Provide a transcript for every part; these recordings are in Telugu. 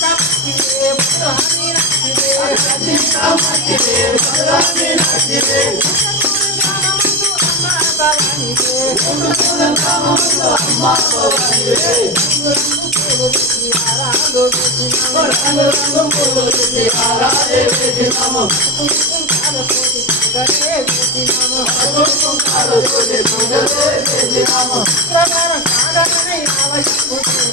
ప్రకారం కాగలనే ఆవశ్యం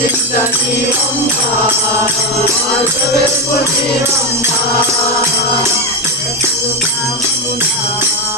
నిందకి ఉందా